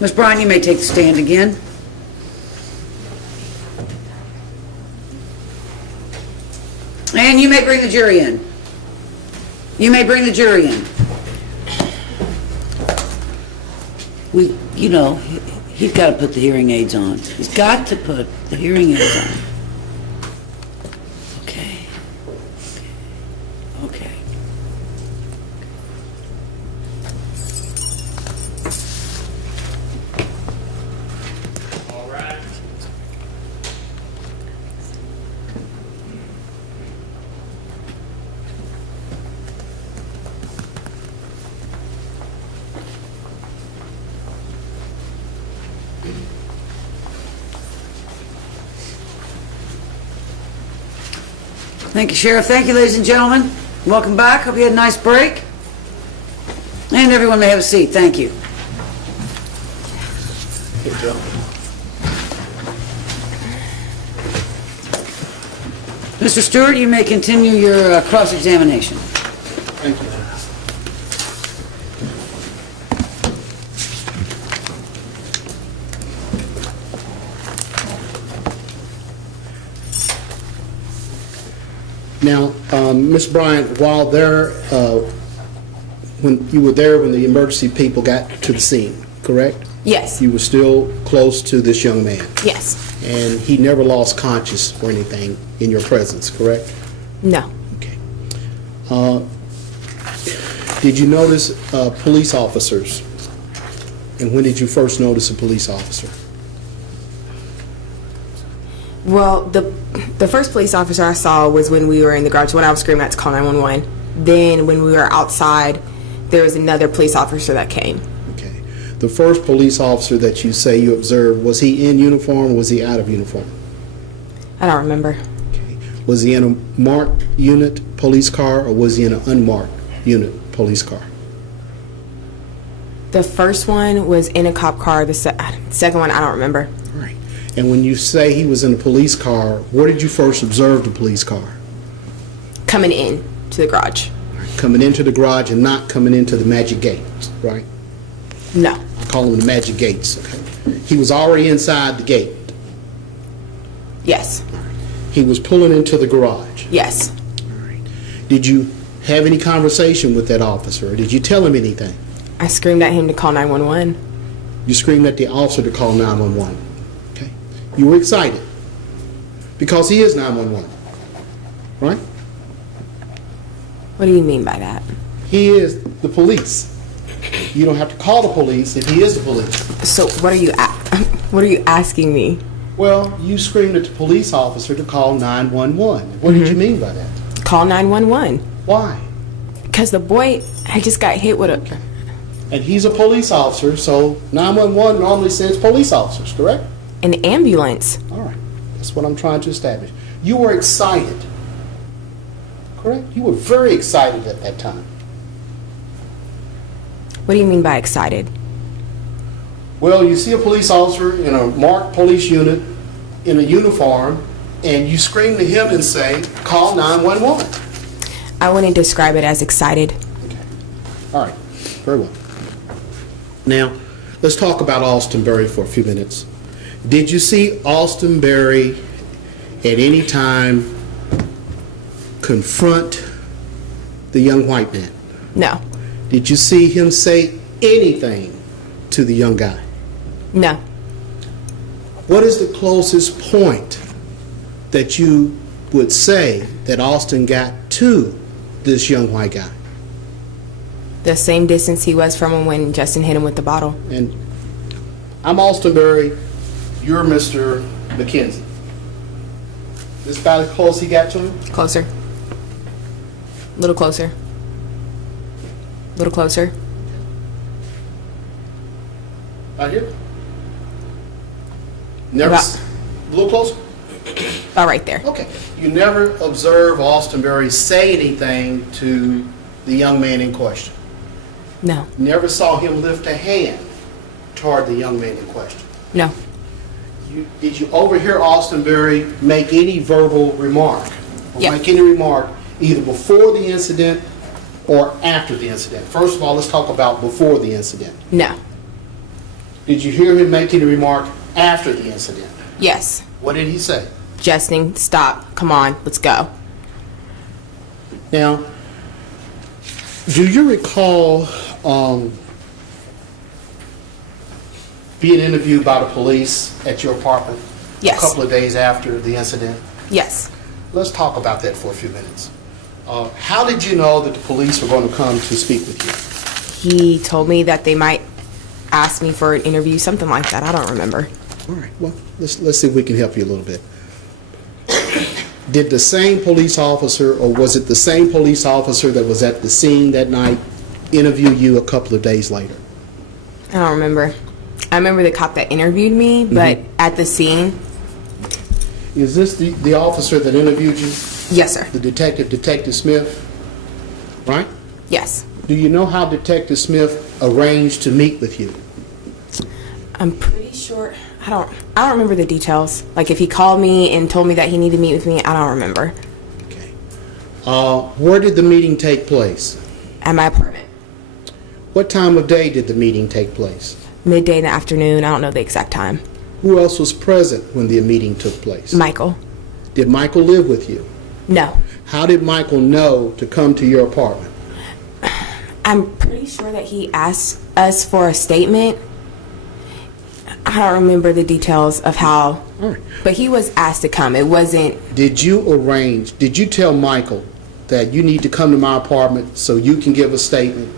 Ms. Bryan, you may take the stand again. And you may bring the jury in. You may bring the jury in. He's got to put the hearing aids on. He's got to put the hearing aids on. Okay. Okay. All right. Thank you, Sheriff. Thank you, ladies and gentlemen. Welcome back. Hope you had a nice break. And everyone may have a seat. Thank you. Good job. Mr. Stewart, you may continue your cross-examination. Thank you. Now, Ms. Bryant, while there, when you were there when the emergency people got to the scene, correct? Yes. You were still close to this young man, Yes. and he never lost conscious or anything in your presence, correct? No. Okay. Did you notice police officers? And when did you first notice a police officer? Well, the first police officer I saw was when we were in the garage, when I was screaming out to call 911. Then when we were outside, there was another police officer that came. Okay. The first police officer that you say you observed, was he in uniform or was he out of uniform? I don't remember. Okay. Was he in a marked unit police car or was he in an unmarked unit police car? The first one was in a cop car. The second one, I don't remember. All right. And when you say he was in a police car, where did you first observe the police car? Coming in to the garage. Coming into the garage and not coming into the magic gates, right? No. I call them the magic gates, okay? He was already inside the gate. Yes. He was pulling into the garage. Yes. All right. Did you have any conversation with that officer, or did you tell him anything? I screamed at him to call 911. You screamed at the officer to call 911. Okay. You were excited because he is 911, right? What do you mean by that? He is the police. You don't have to call the police if he is the police. So what are you what are you asking me? Well, you screamed at the police officer to call 911. What did you mean by that? Call 911. Why? Because the boy, I just got hit with a... And he's a police officer, so 911 normally sends police officers, correct? An ambulance. All right. That's what I'm trying to establish. You were excited, correct? You were very excited at that time. What do you mean by excited? Well, you see a police officer in a marked police unit in a uniform, and you scream to him and say, call 911. I wouldn't describe it as excited. Okay. All right. Very well. Now, let's talk about Alston Berry for a few minutes. Did you see Alston Berry at any time confront the young white man? No. Did you see him say anything to the young guy? No. What is the closest point that you would say that Alston got to this young white guy? The same distance he was from him when Justin hit him with the bottle. And I'm Alston Berry. You're Mr. McKenzie. This about as close he got to him? Closer. A little closer. A little closer. Right here? Never. About- A little closer? About right there. Okay. You never observe Alston Berry say anything to the young man in question? No. Never saw him lift a hand toward the young man in question? No. Did you overhear Alston Berry make any verbal remark? Or Yeah. make any remark either before the incident or after the incident? First of all, let's talk about before the incident. No. Did you hear him make any remark after the incident? Yes. What did he say? Jesting, stop, come on, let's go. Now, do you recall being interviewed by the police at your apartment Yes. a couple of days after the incident? Yes. Let's talk about that for a few minutes. How did you know that the police were going to come to speak with you? He told me that they might ask me for an interview, something like that. I don't remember. All right, well, let's see if we can help you a little bit. Did the same police officer, or was it the same police officer that was at the scene that night, interview you a couple of days later? I don't remember. I remember the cop that interviewed me, but at the scene, Is this the officer that interviewed you? yes, sir. The detective, Detective Smith, right? Yes. Do you know how Detective Smith arranged to meet with you? I'm pretty sure. I don't remember the details. Like if he called me and told me that he needed to meet with me, I don't remember. Okay. Where did the meeting take place? At my apartment. What time of day did the meeting take place? Midday in the afternoon. I don't know the exact time. Who else was present when the meeting took place? Michael. Did Michael live with you? No. How did Michael know to come to your apartment? I'm pretty sure that he asked us for a statement. I don't remember the details of how, All right. but he was asked to come. It wasn't. Did you tell Michael that you need to come to my apartment so you can give a statement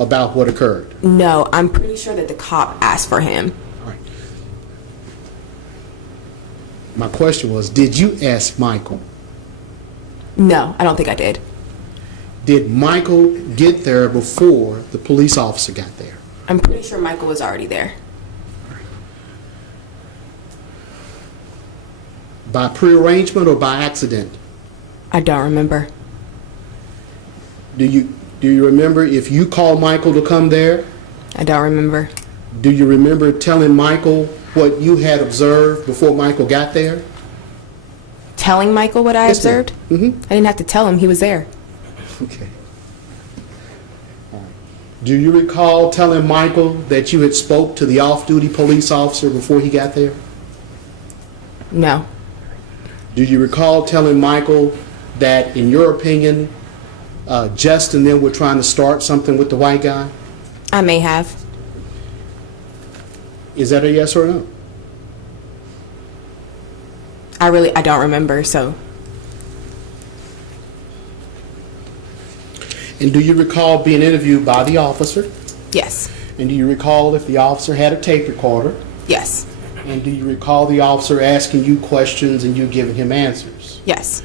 about what occurred? No, I'm pretty sure that the cop asked for him. All right. My question was, did you ask Michael? No, I don't think I did. Did Michael get there before the police officer got there? I'm pretty sure Michael was already there. By prearrangement or by accident? I don't remember. Do you remember if you called Michael to come there? I don't remember. Do you remember telling Michael what you had observed before Michael got there? Telling Michael what I Yes, ma'am. observed? Mm-hmm. I didn't have to tell him. He was there. Okay. All right. Do you recall telling Michael that you had spoke to the off-duty police officer before he got there? No. Do you recall telling Michael that, in your opinion, Justin and them were trying to start something with the white guy? I may have. Is that a yes or a no? I don't remember, so. And do you recall being interviewed by the officer? Yes. And do you recall if the officer had a tape recorder? Yes. And do you recall the officer asking you questions and you giving him answers? Yes.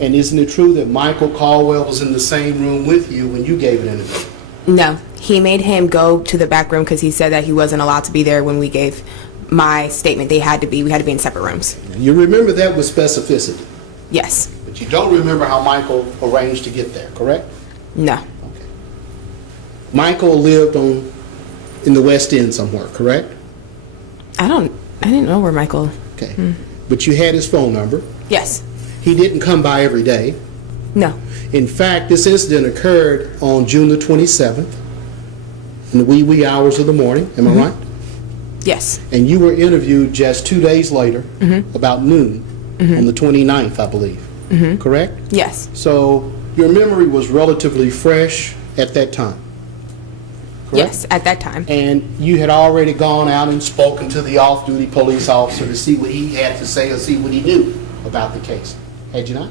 And isn't it true that Michael Caldwell was in the same room with you when you gave an interview? No. He made him go to the back room because he said that he wasn't allowed to be there when we gave my statement. We had to be in separate rooms. You remember that with specificity, Yes. but you don't remember how Michael arranged to get there, correct? No. Okay. Michael lived in the West End somewhere, correct? I didn't know where Michael. Okay. But you had his phone number. Yes. He didn't come by every day. No. In fact, this incident occurred on June the 27th, in the wee hours of the morning. Am I right? Yes. And you were interviewed just 2 days later, about noon, on the 29th, I believe. Correct? Yes. So your memory was relatively fresh at that time. Correct? Yes, at that time. And you had already gone out and spoken to the off-duty police officer to see what he had to say or see what he knew about the case. Had you not?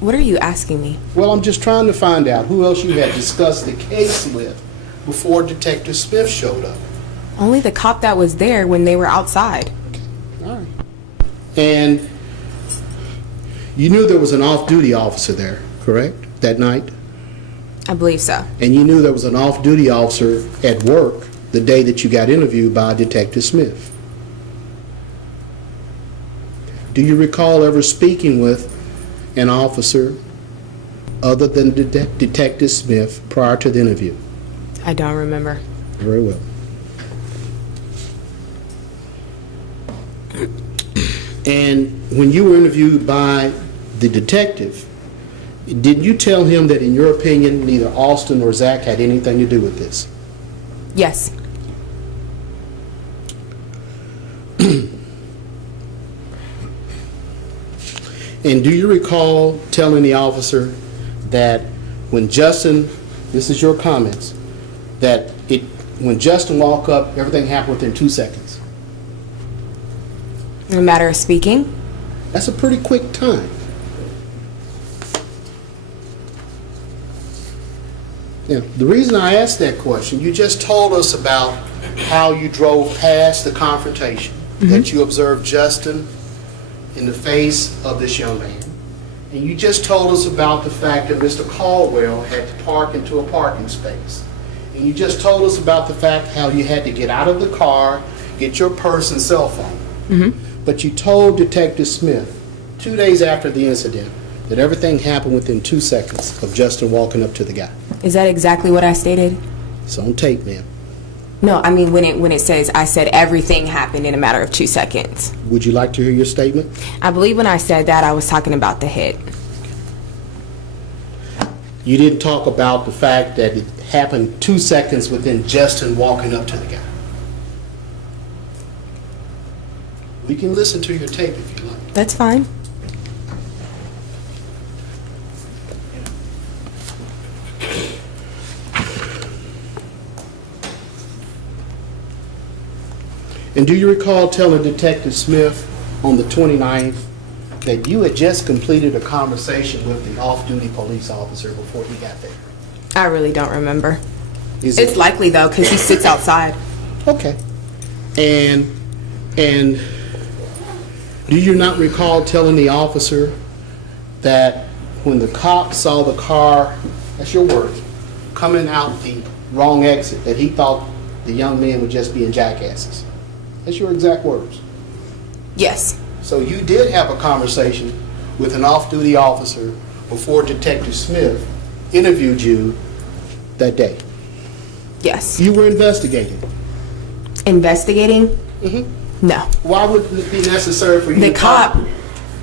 What are you asking me? Well, I'm just trying to find out who else you had discussed the case with before Detective Smith showed up. Only the cop that was there when they were outside. All right. And you knew there was an off-duty officer there, correct, that night? I believe so. And you knew there was an off-duty officer at work the day that you got interviewed by Detective Smith. Do you recall ever speaking with an officer other than Detective Smith prior to the interview? I don't remember. Very well. And when you were interviewed by the detective, didn't you tell him that, in your opinion, neither Austin nor Zach had anything to do with this? Yes. And do you recall telling the officer that when Justin, this is your comments, that when Justin walked up, everything happened within 2 seconds? In a matter of speaking? That's a pretty quick time. Now, the reason I asked that question, you just told us about how you drove past the confrontation, that you observed Justin in the face of this young man. And you just told us about the fact that Mr. Caldwell had to park into a parking space. And you just told us about the fact how you had to get out of the car, get your purse and cell phone. But you told Detective Smith 2 days after the incident that everything happened within 2 seconds of Justin walking up to the guy. Is that exactly what I stated? It's on tape, ma'am. No, I mean when it says I said everything happened in a matter of 2 seconds. Would you like to hear your statement? I believe when I said that I was talking about the hit. You didn't talk about the fact that it happened 2 seconds within Justin walking up to the guy. We can listen to your tape if you like. That's fine. And do you recall telling Detective Smith on the 29th that you had just completed a conversation with the off-duty police officer before he got there? I really don't remember. Is It's it- likely though, because he sits outside. Okay. And do you not recall telling the officer that when the cop saw the car, that's your words, coming out the wrong exit, that he thought the young men were just being jackasses? That's your exact words. Yes. So you did have a conversation with an off-duty officer before Detective Smith interviewed you that day. Yes. You were investigating. Investigating? No. Why would it be necessary for you The to talk? cop.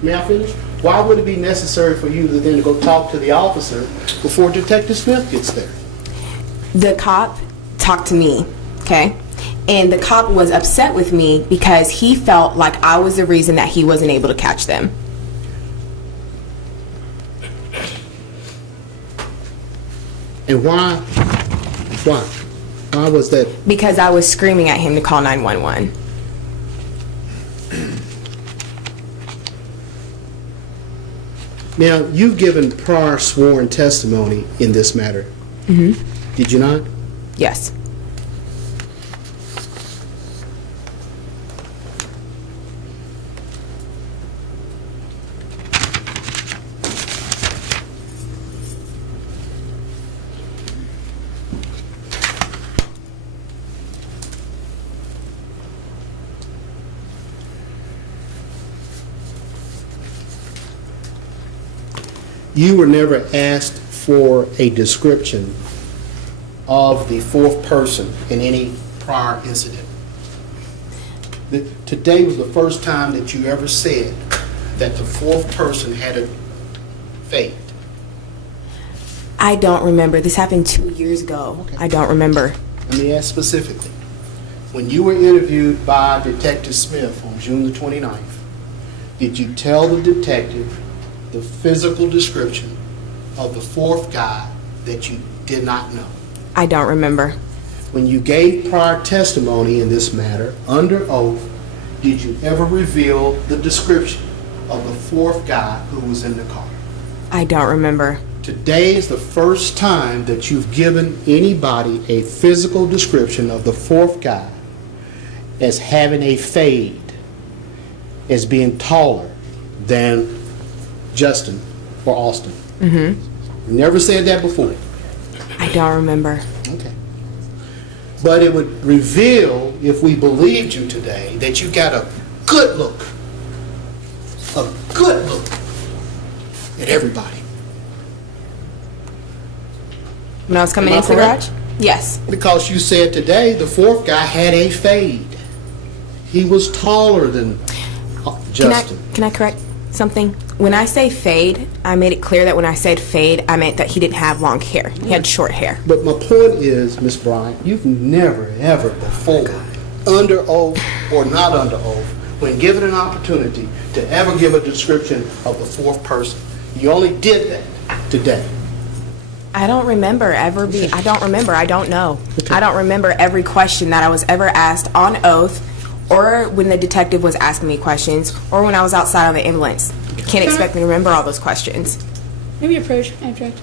May I finish? Why would it be necessary for you to then go talk to the officer before Detective Smith gets there? The cop talked to me, okay? And the cop was upset with me because he felt like I was the reason that he wasn't able to catch them. And why? Why? Why was that? Because I was screaming at him to call 911. Now, you've given prior sworn testimony in this matter. Did you not? Yes. You were never asked for a description of the fourth person in any prior incident. Today was the first time that you ever said that the fourth person had a fate. I don't remember. This happened 2 years ago. Okay. I don't remember. Let me ask specifically. When you were interviewed by Detective Smith on June the 29th, did you tell the detective the physical description of the fourth guy that you did not know? I don't remember. When you gave prior testimony in this matter, under oath, did you ever reveal the description of the fourth guy who was in the car? I don't remember. Today is the first time that you've given anybody a physical description of the fourth guy as having a fade, as being taller than Justin or Austin. You never said that before. I don't remember. Okay. But it would reveal, if we believed you today, that you got a good look at everybody. When I was coming Am I into the correct? garage? Yes. Because you said today the fourth guy had a fade. He was taller than Justin. Can I correct something? When I say fade, I made it clear that when I said fade, I meant that he didn't have long hair. He had short hair. But my point is, Ms. Bryant, you've never, ever before, under oath or not under oath, when given an opportunity to ever give a description of the fourth person. You only did that today. I don't remember I don't remember. I don't know. I don't remember every question that I was ever asked on oath, or when the detective was asking me questions, or when I was outside on the ambulance. You can't expect me to remember all those questions. Maybe approach, abstract.